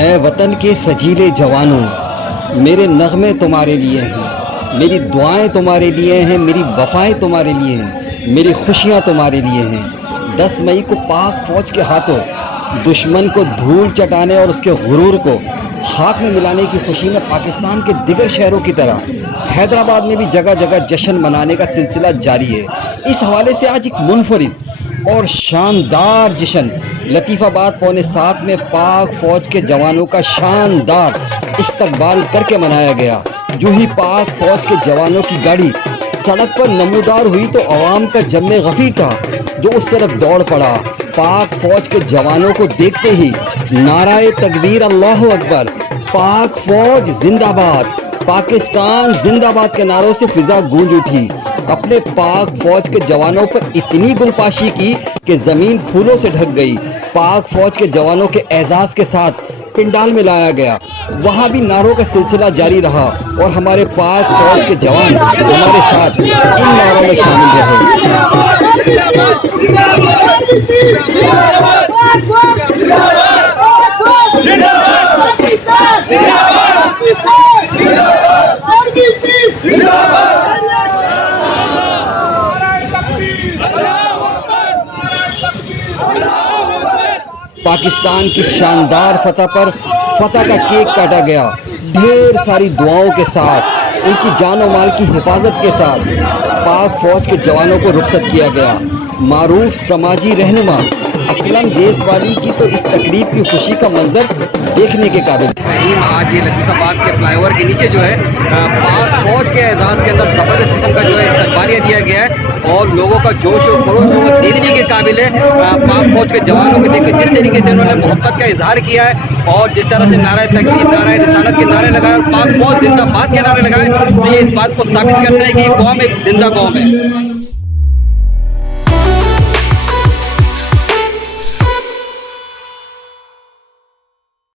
ए वतन के सजीले जवानों, मेरे नगमे तुम्हारे लिए हैं, मेरी दुआएं तुम्हारे लिए हैं, मेरी वफ़ाएं तुम्हारे लिए हैं, मेरी खुशियां तुम्हारे लिए हैं। 10 मई को पाक फ़ौज के हाथों दुश्मन को धूल चटाने और उसके गुरूर को खाक में मिलाने की खुशी में पाकिस्तान के दिगर शहरों की तरह हैदराबाद में भी जगह जगह जश्न मनाने का सिलसिला जारी है। इस हवाले से आज एक मुनफरिद और शानदार जश्न लतीफ़ाबाद 6:45 में पाक फ़ौज के जवानों का शानदार इस्तकबाल करके मनाया गया। जो ही पाक फ़ौज के जवानों की गाड़ी सड़क पर नमूदार हुई तो अवाम का जम्मे गफ़ीर था जो उस तरफ दौड़ पड़ा। पाक फ़ौज के जवानों को देखते ही नाराए तकबीर अल्लाहु अकबर, पाक फ़ौज जिंदाबाद, पाकिस्तान जिंदाबाद के नारों से फिजा गूंज उठी। अपने पाक फौज के जवानों पर इतनी गुलपाशी की कि जमीन फूलों से ढक गई। पाक फौज के जवानों के एजाज के साथ पिंडाल में लाया गया। वहां भी नारों का सिलसिला जारी रहा और हमारे पाक फौज के जवान हमारे साथ इन नारों में शामिल पाकिस्तान की शानदार फतह पर फतह का केक काटा गया। ढेर सारी दुआओं के साथ, उनकी जान और माल की हिफाजत के साथ पाक फौज के जवानों को रुखसत किया गया। मारूफ समाजी रहनुमा असलम देशवाली की तो इस तकरीब की खुशी का मंजर देखने के काबिल है। आज ये लतीफ़ाबाद के फ्लाईओवर के नीचे जो है पाक फौज के एजाज़ के अंदर ज़बरदस्त किस्म का जो है इस्तकबालिया दिया गया है और लोगों का जोश और खरोश जो है देखने के काबिल है। पाक फौज के जवानों को देखकर जिस तरीके से उन्होंने मोहब्बत का इजहार किया है और जिस तरह से नारा तकबीर, नारा रिसालत के नारे लगाए और पाक फौज जिंदाबाद के नारे लगाए, तो ये इस बात को साबित करता है कि ये कौम एक जिंदा कौम है।